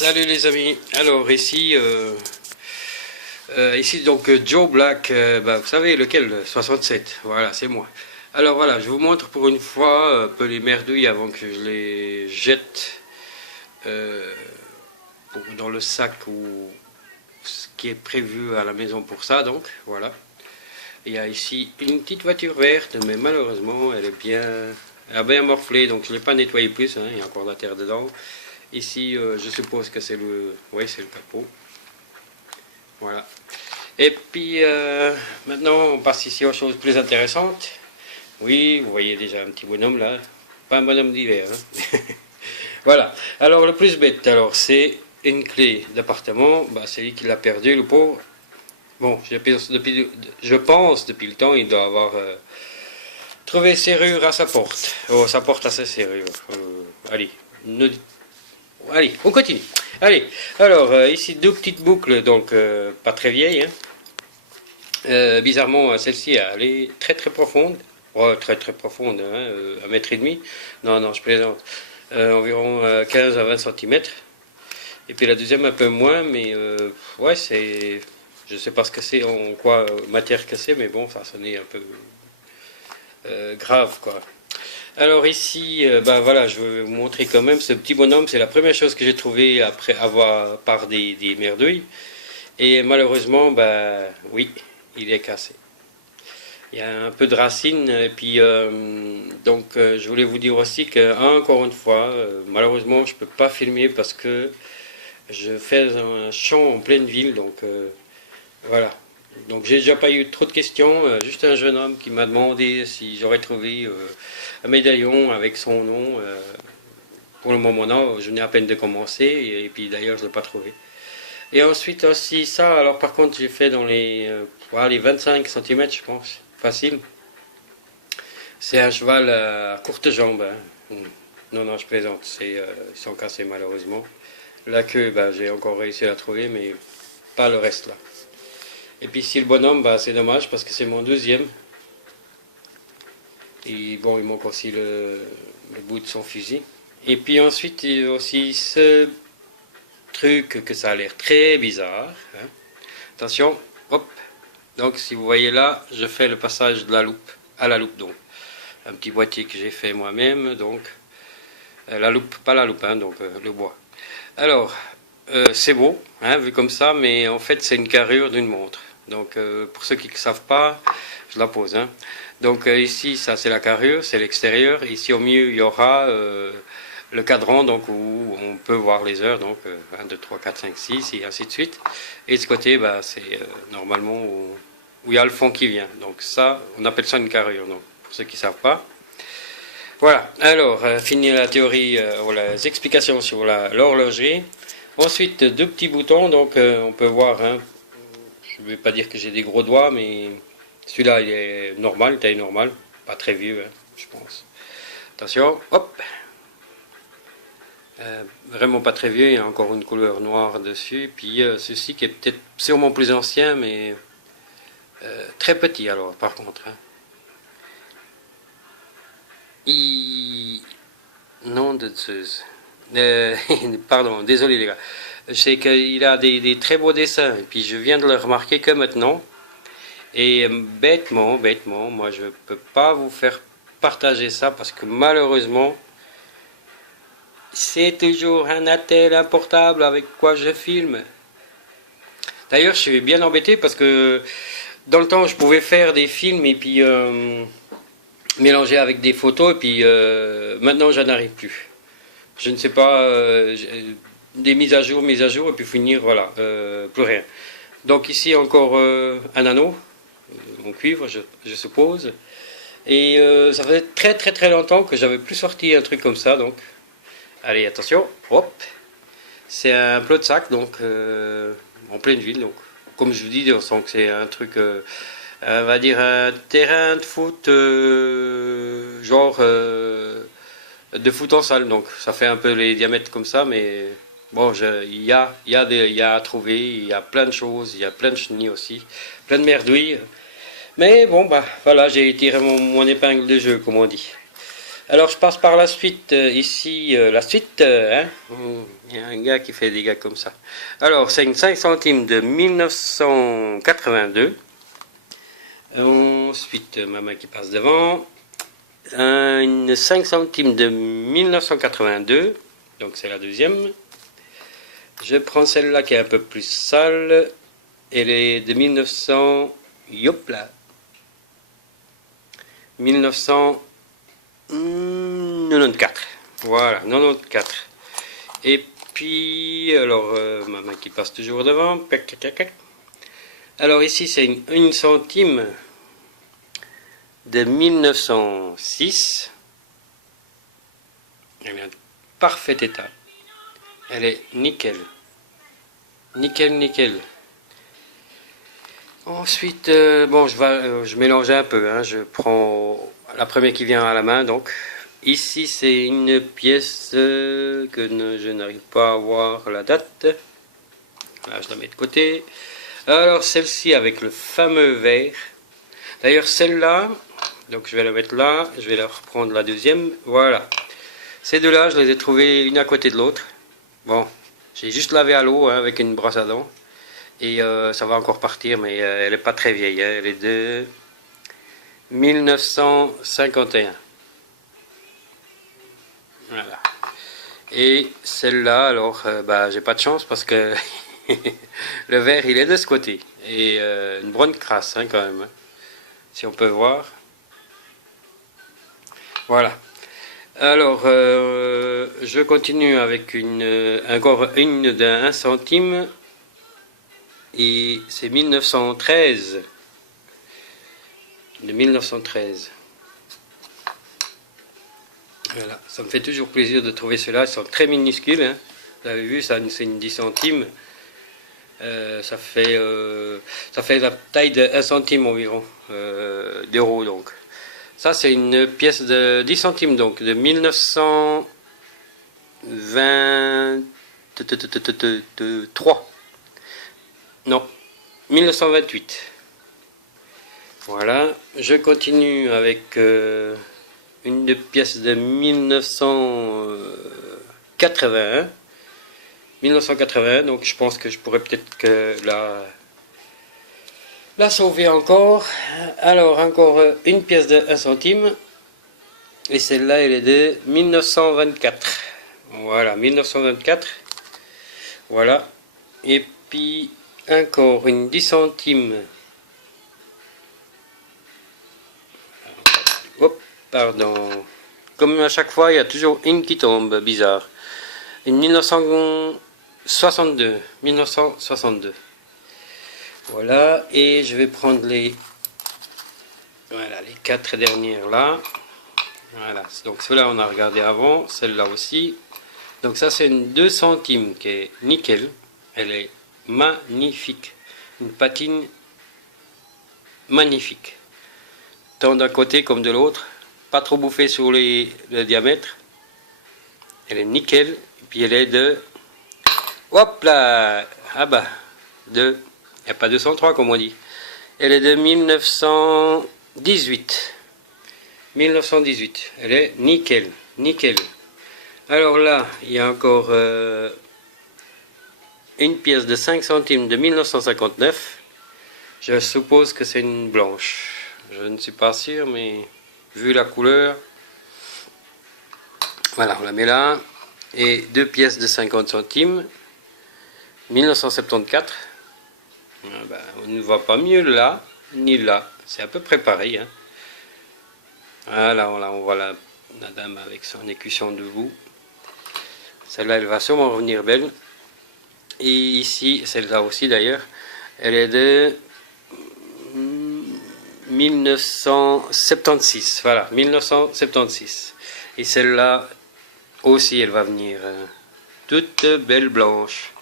Salut les amis. Alors ici donc Joe Black, vous savez lequel? 67. Voilà, c'est moi. Alors voilà, je vous montre pour une fois un peu les merdouilles avant que je les jette euh, dans le sac ou ce qui est prévu à la maison pour ça. Donc voilà. Il y a ici une petite voiture verte, mais malheureusement elle a bien morflé, donc je ne l'ai pas nettoyé plus. Hein, il y a encore de la terre dedans. Ici, je suppose que c'est oui, c'est le capot. Voilà. Et puis, maintenant, on passe ici aux choses plus intéressantes. Oui, vous voyez déjà un petit bonhomme là. Pas un bonhomme d'hiver. Hein. Voilà. Alors, le plus bête, alors, c'est une clé d'appartement. C'est lui qui l'a perdu, le pauvre. Bon, je pense, depuis le temps, il doit avoir trouvé serrure à sa porte. Oh, sa porte à sa serrure. Allez, allez, on continue. Allez, alors ici deux petites boucles, donc pas très vieilles. Hein. Bizarrement, celle-ci, elle est très très profonde. Oh, très très profonde, hein, 1,5 m. Non, non, je plaisante. Environ 15 à 20 cm. Et puis la deuxième un peu moins, mais ouais, c'est... Je sais pas ce que c'est, en quoi matière que c'est, mais bon, ça sonnait un peu grave, quoi. Alors ici, voilà, je vais vous montrer quand même ce petit bonhomme. C'est la première chose que j'ai trouvée après avoir par des merdouilles. Et malheureusement, oui, il est cassé. Il y a un peu de racines. Et puis, je voulais vous dire aussi que, encore une fois, malheureusement, je ne peux pas filmer parce que je fais un champ en pleine ville. Donc, voilà. Donc j'ai déjà pas eu trop de questions, juste un jeune homme qui m'a demandé si j'aurais trouvé un médaillon avec son nom. Pour le moment non, je n'ai à peine de commencer et puis d'ailleurs je ne l'ai pas trouvé. Et ensuite aussi ça, alors par contre j'ai fait dans les 25 cm je pense, facile. C'est un cheval à courte jambe. Hein. Non, non, je plaisante, ils sont cassés malheureusement. La queue, j'ai encore réussi à la trouver mais pas le reste là. Et puis ici le bonhomme, c'est dommage parce que c'est mon deuxième. Et bon, il manque aussi le bout de son fusil. Et puis ensuite, il y a aussi ce truc que ça a l'air très bizarre. Hein. Attention, hop. Donc si vous voyez là, je fais le passage de la loupe à la loupe. Donc un petit boîtier que j'ai fait moi-même. Donc la loupe, pas la loupe, hein, donc le bois. Alors, c'est beau, hein, vu comme ça, mais en fait c'est une carrure d'une montre. Donc pour ceux qui ne savent pas, je la pose. Hein. Donc ici, ça c'est la carrure, c'est l'extérieur. Ici au milieu, il y aura le cadran donc, où on peut voir les heures. Donc 1, 2, 3, 4, 5, 6 et ainsi de suite. Et de ce côté, c'est normalement où il y a le fond qui vient. Donc ça, on appelle ça une carrure. Donc, pour ceux qui ne savent pas. Voilà, alors, fini la théorie, les explications sur l'horlogerie. Ensuite, deux petits boutons, donc on peut voir, hein, je ne vais pas dire que j'ai des gros doigts, mais celui-là, il est normal, taille normale, pas très vieux, hein, je pense. Attention, hop. Vraiment pas très vieux, il y a encore une couleur noire dessus. Puis ceci qui est peut-être sûrement plus ancien, mais très petit alors, par contre. Hein. Nom de Zeus. Pardon, désolé les gars. Je sais qu'il a des très beaux dessins, et puis je viens de le remarquer que maintenant. Et bêtement, moi je ne peux pas vous faire partager ça parce que malheureusement, c'est toujours un attel, un portable avec quoi je filme. D'ailleurs, je suis bien embêté parce que dans le temps, je pouvais faire des films et puis mélanger avec des photos, et puis maintenant, je n'arrive plus. Je ne sais pas, des mises à jour, et puis finir, voilà, plus rien. Donc ici, encore un anneau, en cuivre, je suppose. Et ça faisait très très très longtemps que j'avais plus sorti un truc comme ça, donc... Allez, attention, hop. C'est un plot de sac, donc en pleine ville. Donc, comme je vous dis, on sent que c'est un truc, on va dire un terrain de foot, genre de foot en salle. Donc, ça fait un peu les diamètres comme ça, mais bon, il y a à trouver, il y a plein de choses, il y a plein de chenilles aussi, plein de merdouilles. Mais bon, voilà, j'ai tiré mon épingle de jeu, comme on dit. Alors je passe par la suite, ici, la suite, hein. Il y a un gars qui fait des gars comme ça. Alors c'est une 5 centimes de 1982. Ensuite, ma main qui passe devant. Une 5 centimes de 1982, donc c'est la deuxième. Je prends celle-là qui est un peu plus sale. Elle est de 1900. Yop là. 1994. Voilà, 94. Et puis, alors, ma main qui passe toujours devant. Alors ici, c'est une centime de 1906. Elle est en parfait état. Elle est nickel. Nickel, nickel. Ensuite, bon, je mélange un peu. Hein, je prends la première qui vient à la main. Donc, ici, c'est une pièce que je n'arrive pas à voir la date. Là, je la mets de côté. Alors, celle-ci avec le fameux verre. D'ailleurs, celle-là, donc je vais la mettre là. Je vais la reprendre la deuxième. Voilà. Ces deux-là, je les ai trouvés une à côté de l'autre. Bon, j'ai juste lavé à l'eau hein, avec une brosse à dents. Et ça va encore partir, mais elle n'est pas très vieille. Hein, elle est de 1951. Voilà. Et celle-là, alors, bah, j'ai pas de chance parce que le verre, il est de ce côté. Et une bonne crasse, hein, quand même. Hein, si on peut voir. Voilà. Alors, je continue avec encore une de 1 centime. Et c'est 1913. De 1913. Voilà, ça me fait toujours plaisir de trouver ceux-là. Ils sont très minuscules. Hein. Vous avez vu, c'est une 10 centimes. Ça fait la taille de 1 centime environ d'euros. Donc. Ça, c'est une pièce de 10 centimes, donc de 1923. Non, 1928. Voilà, je continue avec une pièce de 1981. 1981, donc je pense que je pourrais peut-être que la sauver encore. Alors, encore une pièce de 1 centime. Et celle-là, elle est de 1924. Voilà, 1924. Voilà. Et puis, encore une 10 centimes. Hop, pardon. Comme à chaque fois, il y a toujours une qui tombe, bizarre. Une 1962. 1962. Voilà, et je vais prendre les 4 dernières là. Voilà, donc celle-là on a regardé avant, celle-là aussi. Donc ça c'est une 2 centimes qui est nickel. Elle est magnifique. Une patine magnifique. Tant d'un côté comme de l'autre. Pas trop bouffée sur le diamètre. Elle est nickel. Et puis elle est de... Hop là. Ah bah. Il n'y a pas 203 comme on dit. Elle est de 1918. 1918. Elle est nickel. Nickel. Alors là, il y a encore une pièce de 5 centimes de 1959. Je suppose que c'est une blanche. Je ne suis pas sûr, mais vu la couleur. Voilà, on la met là. Et 2 pièces de 50 centimes. 1974. Ah ben, on ne voit pas mieux là, ni là. C'est à peu près pareil. Hein. Voilà, on voit la dame avec son écusson debout. Celle-là, elle va sûrement revenir belle. Et ici, celle-là aussi d'ailleurs, elle est de 1976. Voilà, 1976. Et celle-là aussi, elle va venir toute belle blanche.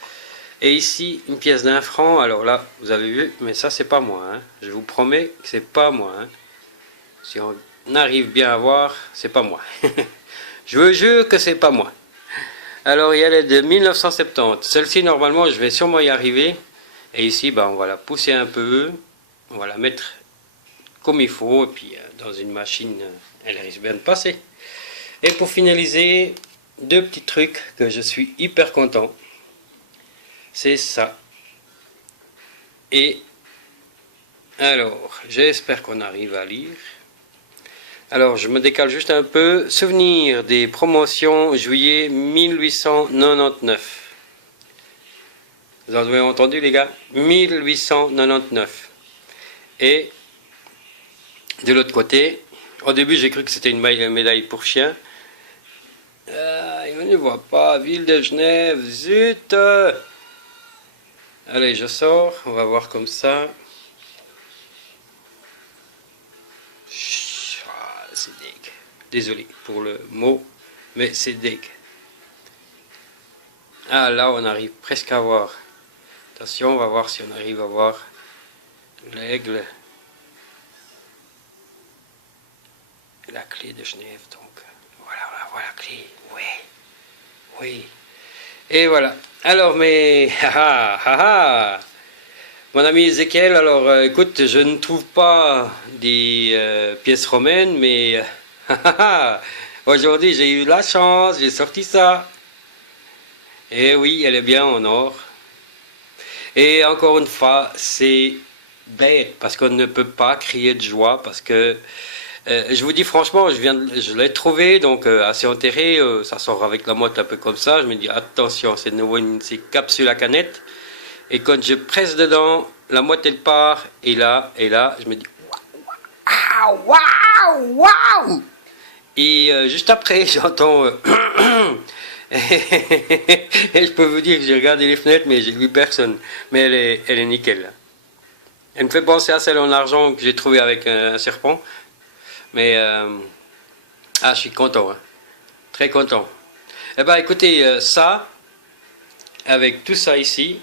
Et ici, une pièce d'1 franc. Alors là, vous avez vu, mais ça, c'est pas moi. Hein. Je vous promets que c'est pas moi. Hein. Si on arrive bien à voir, c'est pas moi. Je vous jure que c'est pas moi. Alors, il y a les de 1970. Celle-ci, normalement, je vais sûrement y arriver. Et ici, ben, on va la pousser un peu. On va la mettre comme il faut. Et puis, dans une machine, elle risque bien de passer. Et pour finaliser, deux petits trucs que je suis hyper content. C'est ça. Et alors, j'espère qu'on arrive à lire. Alors, je me décale juste un peu. Souvenir des promotions juillet 1899. Vous en avez entendu, les gars? 1899. Et de l'autre côté, au début, j'ai cru que c'était une médaille pour chien. On ne voit pas. Ville de Genève. Zut! Allez, je sors. On va voir comme ça. C'est deg. Désolé pour le mot, mais c'est deg. Ah, là, on arrive presque à voir. Attention, on va voir si on arrive à voir l'aigle. La clé de Genève, donc. Voilà, on voit la clé. Oui. Oui. Et voilà. Alors, mais... Mon ami Ezekiel, alors écoute, je ne trouve pas des pièces romaines, mais aujourd'hui j'ai eu la chance, j'ai sorti ça. Et oui, elle est bien en or. Et encore une fois, c'est bête, parce qu'on ne peut pas crier de joie, parce que, je vous dis franchement, je l'ai trouvé, donc assez enterré, ça sort avec la motte un peu comme ça, je me dis attention, c'est une capsule à canette. Et quand je presse dedans, la motte elle part, et là, je me dis waouh, waouh. Et juste après, j'entends et je peux vous dire que j'ai regardé les fenêtres, mais j'ai vu personne. Mais elle est nickel. Elle me fait penser à celle en argent que j'ai trouvée avec un serpent. Mais je suis content, hein. Très content. Eh ben, écoutez, ça, avec tout ça ici.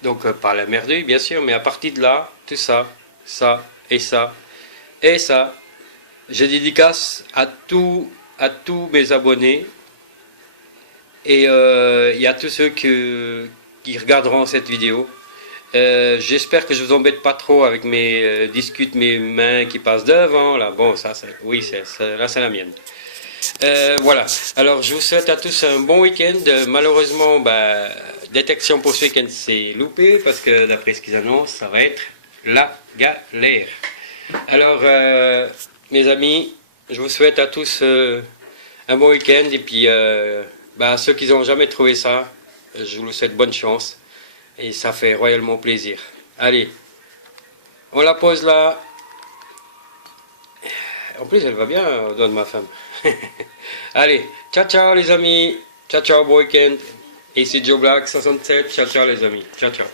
Donc par la merdouille bien sûr, mais à partir de là, tout ça, ça et ça et ça, je dédicace à tous mes abonnés et à tous ceux qui regarderont cette vidéo. J'espère que je vous embête pas trop avec mes discutes, mes mains qui passent devant. Là, bon, ça, oui, là c'est la mienne. Voilà, alors je vous souhaite à tous un bon week-end. Malheureusement, détection pour ce week-end c'est loupé parce que d'après ce qu'ils annoncent, ça va être la galère. Alors, mes amis, je vous souhaite à tous un bon week-end et puis ceux qui n'ont jamais trouvé ça, je vous souhaite bonne chance et ça fait royalement plaisir. Allez, on la pose là. En plus, elle va bien au doigt de ma femme. Allez, ciao ciao les amis. Ciao ciao, bon week-end. Ici Joe Black 67. Ciao ciao les amis. Ciao ciao.